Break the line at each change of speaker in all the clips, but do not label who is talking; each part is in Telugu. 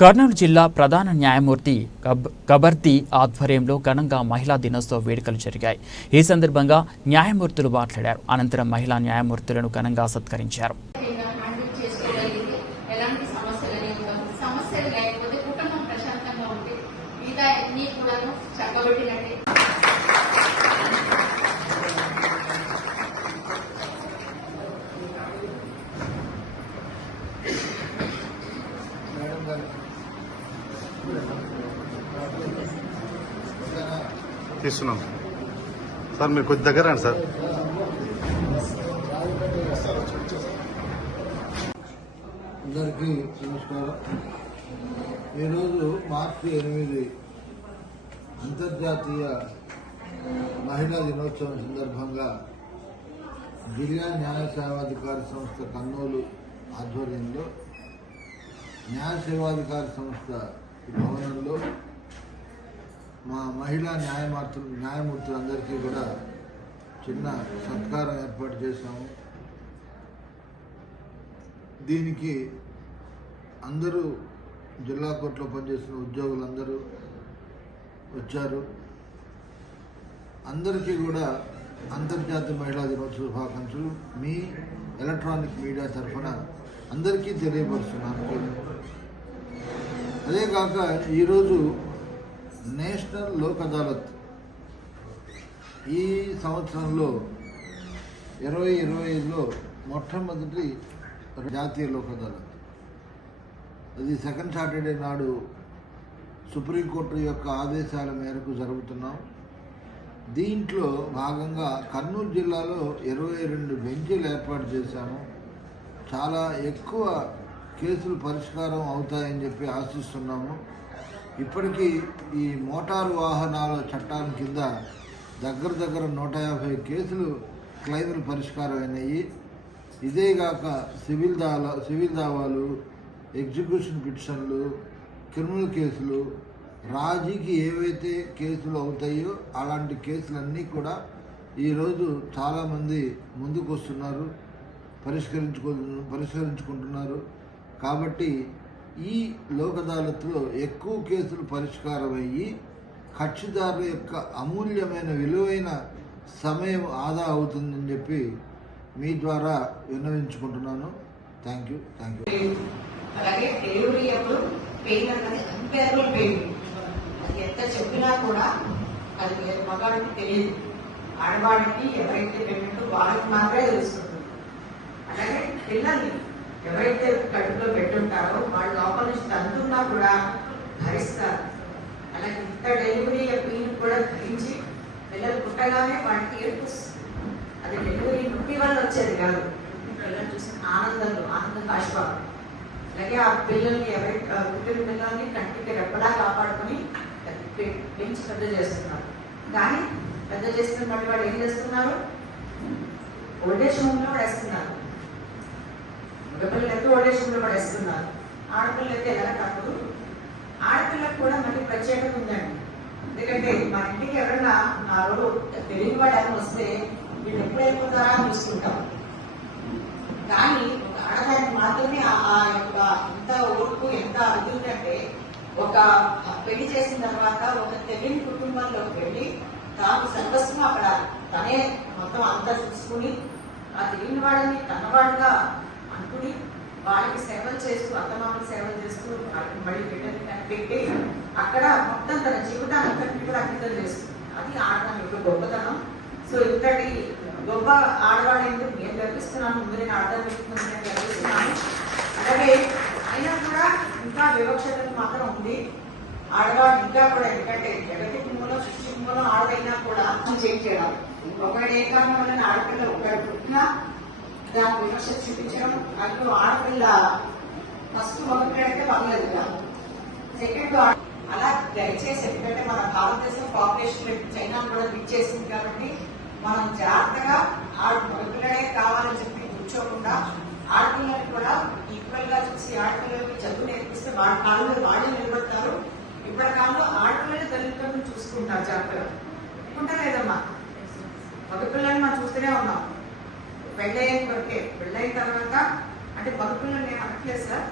కర్నూలు జిల్లా ప్రధాన న్యాయమూర్తి కబ్ కబర్తి ఆధ్వర్యంలో ఘనంగా మహిళా దినోత్సవ వేడుకలు జరిగాయి. ఈ సందర్భంగా న్యాయమూర్తులు మాట్లాడారు. అనంతరం మహిళా న్యాయమూర్తులను ఘనంగా సత్కరించారు.
సమస్యలు లేకపోతే కుటుంబం ప్రశాంతంగా ఉంటే
సార్ మీరు కొద్ది దగ్గర రండి సార్.
అందరికీ నమస్కారం. ఈరోజు మార్చి ఎనిమిది అంతర్జాతీయ మహిళా దినోత్సవం సందర్భంగా జిల్లా న్యాయ సేవాధికారి సంస్థ కర్నూలు ఆధ్వర్యంలో న్యాయ సేవాధికారి సంస్థ భవనంలో మా మహిళా న్యాయమూర్తులు న్యాయమూర్తులందరికీ కూడా చిన్న సత్కారం ఏర్పాటు చేశాము. దీనికి అందరూ జిల్లా కోర్టులో పనిచేస్తున్న ఉద్యోగులందరూ వచ్చారు. అందరికీ కూడా అంతర్జాతీయ మహిళా దినోత్సవ శుభాకాంక్షలు. మీ ఎలక్ట్రానిక్ మీడియా తరఫున అందరికీ తెలియపరుస్తున్నాను. అదే కాక ఈరోజు నేషనల్ లోక్ అదాలత్ ఈ సంవత్సరంలో ఇరవై ఇరవై ఐదులో మొట్టమొదటి జాతీయ లోక్ అదాలత్ అది సెకండ్ సాటర్డే నాడు సుప్రీంకోర్టు యొక్క ఆదేశాల మేరకు జరుగుతున్నాం. దీంట్లో భాగంగా కర్నూలు జిల్లాలో ఇరవై రెండు బెంచీలు ఏర్పాటు చేశాము. చాలా ఎక్కువ కేసులు పరిష్కారం అవుతాయని చెప్పి ఆశిస్తున్నాము. ఇప్పటికీ ఈ మోటారు వాహనాల చట్టాల కింద దగ్గర దగ్గర నూట యాభై కేసులు క్లైములు పరిష్కారం అయినాయి ఇదేగాక సివిల్ దాల సివిల్ దావాలు ఎగ్జిక్యూషన్ పిటిషన్లు క్రిమినల్ కేసులు రాజీకి ఏవైతే కేసులు అవుతాయో అలాంటి కేసులన్నీ కూడా ఈరోజు చాలామంది ముందుకు వస్తున్నారు పరిష్కరించుకో పరిష్కరించుకుంటున్నారు. కాబట్టి ఈ లోక్ అదాలత్లో ఎక్కువ కేసులు పరిష్కారమయ్యి కక్షిదారుల యొక్క అమూల్యమైన విలువైన సమయం ఆదా అవుతుందని చెప్పి మీ ద్వారా విన్నవించుకుంటున్నాను. థ్యాంక్ యూ థ్యాంక్ యూ
అలాగే డెలివరీ అప్పుడు పెయిన్ అన్నది అన్బేరబుల్ పెయిన్ అది ఎంత చెప్పినా కూడా అది వేరే మగాడికి తెలియదు. ఆడవాడికి ఎవరైతే పెట్టినట్టు వాళ్ళకి మాత్రమే తెలుస్తుంది. అలాగే పిల్లల్ని ఎవరైతే కడుపులో పెట్టుంటారో వాళ్ళు లోపల నుంచి తంతున్నా కూడా భరిస్తారు. అలాగే ఇంత డెలివరీ పెయిన్ కూడా ధరించి పిల్లలు పుట్టగానే వాళ్ళకి ఏడుపు అది డెలివరీ నొప్పి వల్ల వచ్చేది కాదు. పిల్లలు చూసిన ఆనందంలో ఆనందం బాష్పాలు అలాగే ఆ పిల్లల్ని ఎవరి ఆ పుట్టిన పిల్లల్ని కంటికి రెప్పలా కాపాడుకొని పెంచి పెద్ద చేస్తున్నారు. కానీ పెద్ద చేస్తున్న బట్టి వాళ్ళు ఏం చేస్తున్నారు? ఓల్డేజ్ హోమ్లో వేస్తున్నారు. మగపిల్లలు అయితే ఓల్డేజ్ పడేస్తున్నారు. ఆడపిల్లలు అయితే ఎలా తప్పదు. ఆడపిల్లకు కూడా మళ్ళీ ప్రత్యేకత ఉందండి. ఎందుకంటే మన ఇంటికి ఎవరైనా నా రోజు తెలియని వాడు ఎవరైనా వస్తే వీళ్ళు ఎప్పుడు అని చూసుకుంటాం. కానీ ఒక ఆడదానికి మాత్రమే ఆ యొక్క ఎంత ఓర్పు ఎంత అది ఒక పెళ్ళి చేసిన తర్వాత ఒక తెలియని కుటుంబంలోకి వెళ్ళి తాను సర్వస్వం అక్కడ తనే మొత్తం అంతా చూసుకుని ఆ తెలియని వాడిని తనవాడుగా అనుకుని వాళ్ళకి సేవలు చేస్తూ అత్తమామకి సేవలు చేస్తూ వాళ్ళకి మళ్ళీ బిడ్డని కనిపెట్టి అక్కడ మొత్తం తన జీవితాన్ని అంతటిని కూడా అంకితం చేస్తుంది. అది ఆడదాని యొక్క గొప్పతనం. సో ఇంతటి గొప్ప ఆడవాళ్ళు ఎందుకు నేను గర్పిస్తున్నాను ముందు నేను ఆడదాన్ని పెట్టుకుని నేను గర్విస్తున్నాను. అలాగే అయినా కూడా ఇంకా వివక్షత మాత్రం ఉంది. ఆడవాళ్ళు ఇంకా కూడా ఎందుకంటే జగతి కుటుంబంలో సృష్టి కుటుంబంలో ఆడదైనా కూడా చేంజ్ చేయడం. ఒకటి ఏ కారణం వల్ల ఆడపిల్ల ఒకటి పుట్టినా దాని వివక్ష చూపించడం. అందులో ఆడపిల్ల ఫస్ట్ మొదటికైతే పర్లేదు సెకండ్ అలా దయచేసి ఎందుకంటే మన భారతదేశం పాపులేషన్ చైనా కూడా లిక్ చేసింది కాబట్టి మనం జాగ్రత్తగా ఆడ మగపిల్లడే కావాలని చెప్పి కూర్చోకుండా ఆడపిల్లల్ని కూడా ఈక్వల్గా చూసి ఆడపిల్లలకి చదువు నేర్పిస్తే వాళ్ళ కాళ్ళ మీద వాళ్ళే నిలబడతారు. ఇప్పటి కాలంలో ఆడపిల్లలు తల్లిదండ్రులను చూసుకుంటారు జాగ్రత్తగా. ఉంటలేదమ్మా. లేదమ్మా మగపిల్లల్ని మనం చూస్తూనే ఉన్నాం. పెళ్ళైన వరకే పెళ్ళైన తర్వాత అంటే మగపిల్లలు నేను అనట్లేదు సార్.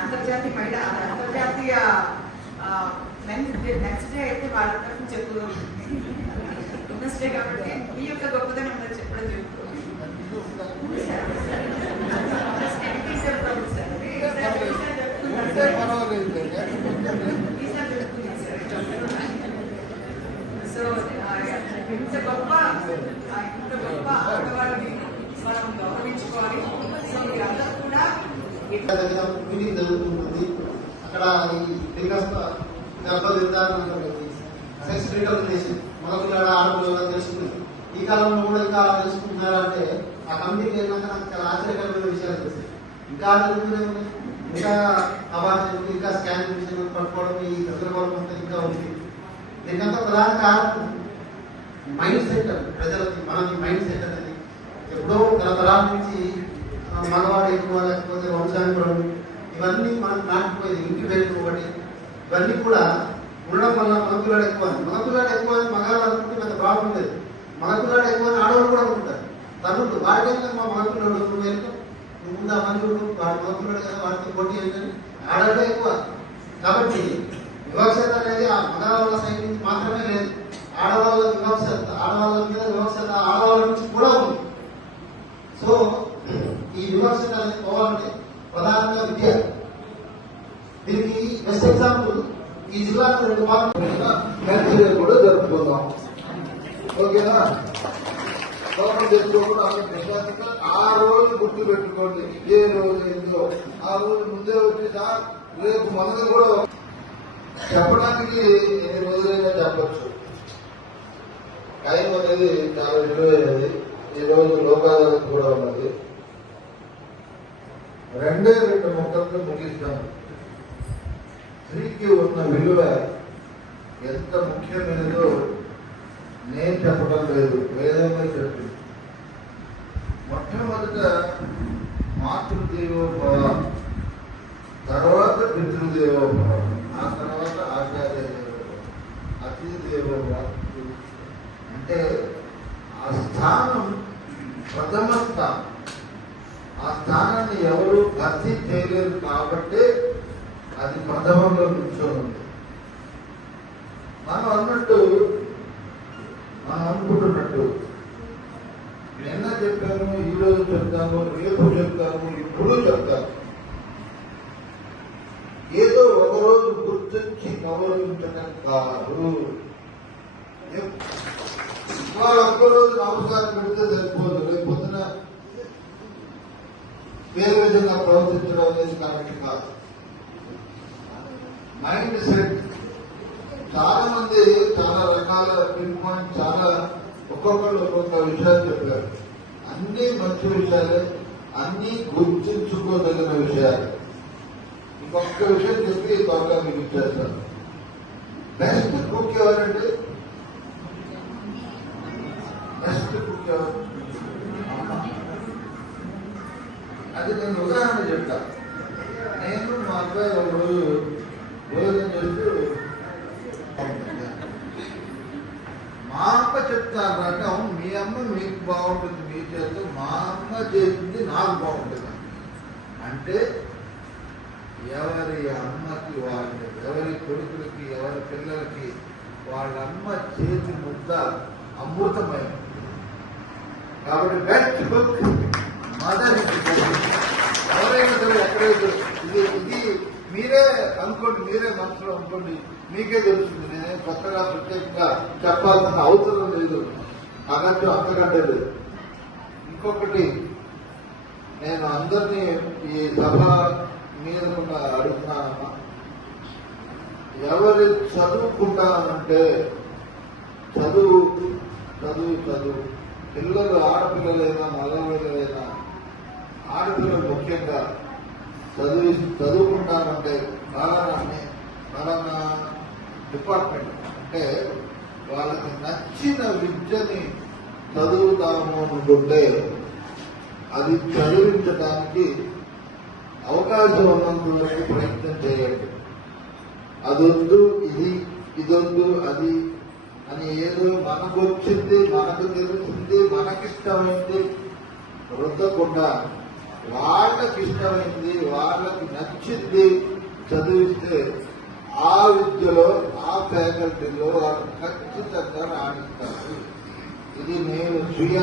అంతర్జాతీయ మహిళ అంతర్జాతీయ నెక్స్ట్ డే అయితే వాళ్ళ తరఫున చెప్తూ నెక్స్ట్ డే కాబట్టి మీ యొక్క గొప్పదనం ఉందని చెప్పడం జరుగుతుంది. సో ఇంత గొప్ప ఇంత గొప్ప ఆడవాళ్ళని మనం గౌరవించుకోవాలి సో మీరందరూ కూడా
దగ్గర మీటింగ్ జరుగుతుంది అక్కడ ఈ వికాస్ గర్భ నిర్ధారణ సెక్స్ రికగ్నేషన్ మగపిల్లాడ ఆడపిల్లలు తెలుస్తుంది ఈ కాలంలో కూడా ఇంకా అలా తెలుసుకుంటున్నారంటే ఆ కమిటీకి వెళ్ళినాక నాకు చాలా ఆశ్చర్యకరమైన విషయాలు తెలుస్తాయి ఇంకా జరుగుతూనే ఇంకా అవార్డు ఇంకా స్కాన్ విషయం పట్టుకోవడం ఈ గందరగోళం అంతా ఇంకా ఉంది దీనికంతా ప్రధాన కారణం మైండ్ సెట్ ప్రజలకి మనకి మైండ్ సెట్ అనేది ఎప్పుడో తరతరాల నుంచి మగవాడు ఎక్కువ లేకపోతే వంశానుకులం ఇవన్నీ మనం నాటిపోయేది ఇంటి పేరు ఒకటి. ఇవన్నీ కూడా ఉండడం వల్ల మగపిల్లాడు ఎక్కువ. మగపిల్లాడు ఎక్కువ అని మగాళ్ళు అనుకుంటే పెద్ద ప్రాబ్లం లేదు. మగపిల్లాడు ఎక్కువ అని ఆడవాళ్ళు కూడా అనుకుంటారు. తనుడు వాడికైనా మా మగపిల్లాడు నువ్వు వెళ్తావు నువ్వు ముందు ఆ మనుషుడు వాడు మగపిల్లాడు కదా వాడితో పోటీ ఏంటని ఆడవాళ్ళే ఎక్కువ. కాబట్టి వివక్షత అనేది ఆ మగవాళ్ళ సైడ్ నుంచి మాత్రమే లేదు. ఆడవాళ్ళ వివక్షత ఆడవాళ్ళ మీద వివక్షత ఆడవాళ్ళ నుంచి కూడా ఉంది సో వివక్షత అనేది పోవాలంటే ప్రధానంగా విద్య. దీనికి బెస్ట్ ఎగ్జాంపుల్ ఈ జిల్లాలో రెండు
మంచిగా కూడా జరుపుకుందాం. ఓకేనా? తెచ్చుకోకుండా ప్రశాంతంగా ఆ రోజు గుర్తు పెట్టుకోండి. ఏ రోజు ఎందులో ఆ రోజు ముందే వచ్చి సార్ రేపు మనది కూడా చెప్పడానికి ఎన్ని రోజులైనా చెప్పచ్చు. టైం అనేది చాలా విలువైనది ఈ రోజు లోకాదాలత కూడా ఉన్నది. రెండే రెండు మొక్కలతో ముగిస్తాను. స్త్రీకి ఉన్న విలువ ఎంత ముఖ్యమైనదో నేను చెప్పడం లేదు. వేదంగా చెప్పింది. మొట్టమొదట మాతృదేవోభవ తర్వాత పితృదేవోభవ ఆ తర్వాత ఆచార్య అతిథిదేవో అతిథి అంటే ఆ స్థానం ప్రథమ అది కూర్చొని ఉంది. మనం అన్నట్టు మనం అనుకుంటున్నట్టు నిన్న చెప్పాను ఈ రోజు చెప్తాను రేపు చెప్తాను ఇప్పుడు చెప్తాను ఏదో ఒకరోజు గుర్తించి గౌరవించడం కాదు ఇవాళ ఒక్కరోజు నమస్కారం పెడితే సరిపోదు. రేపు పొద్దున వేరే విధంగా ప్రవర్తించడం అనేది కరెక్ట్ కాదు. మైండ్ సెట్ చాలా మంది చాలా రకాల పిన్ పాయింట్ చాలా ఒక్కొక్కరు ఒక్కొక్క విషయాలు చెప్పారు. అన్ని మంచి విషయాలే అన్ని గుర్తించుకోదగిన విషయాలు. ఇంకొక విషయం చెప్పి త్వరగా మీకు ఇచ్చేస్తాను. బెస్ట్ కుక్ ఎవరంటే బెస్ట్ కుక్ ఎవరు? అది నేను ఉదాహరణ చెప్తా. నేను మా అబ్బాయి ఒక రోజు భోజనం చేస్తూ మా అమ్మ చెప్తారు అంటే అవును మీ అమ్మ మీకు బాగుంటుంది మీ చేత మా అమ్మ చేసింది నాకు బాగుంటుంది. అంటే ఎవరి అమ్మకి వాళ్ళ ఎవరి కొడుకులకి ఎవరి పిల్లలకి వాళ్ళ అమ్మ చేతి ముద్ద అమృతమైనది కాబట్టి బెస్ట్ బుక్ మదర్ ఎవరైనా సరే ఎక్కడైతే ఇది ఇది మీరే అనుకోండి మీరే మనసులో అనుకోండి మీకే తెలుస్తుంది నేనేం కొత్తగా ప్రత్యేకంగా చెప్పాల్సిన అవసరం లేదు. అగత్యం అంతకంటే లేదు. ఇంకొకటి నేను అందరినీ ఈ సభ మీద అడుగుతున్నానమ్మా. ఎవరు చదువుకుంటానంటే చదువు చదువు చదువు. పిల్లలు ఆడపిల్లలైనా మగపిల్లలైనా ఆడపిల్లలు ముఖ్యంగా చదివి చదువుకుంటానంటే ఫలానా ఫలానా డిపార్ట్మెంట్. అంటే వాళ్ళకి నచ్చిన విద్యని చదువుతాము అనుకుంటే అది చదివించడానికి అవకాశం ఉన్నంత వరకు ప్రయత్నం చేయండి. అదొద్దు ఇది ఇదొద్దు అది అని ఏదో మనకు వచ్చింది మనకు తెలిసింది మనకిష్టమైంది రుద్దకుండా వాళ్ళకి ఇష్టమైంది వాళ్ళకి నచ్చింది చదివిస్తే విద్యలో ఆ ఫ్యాకల్టీలో వాళ్ళు ఖచ్చితంగా రాణిస్తారు. ఇది నేను స్వీయ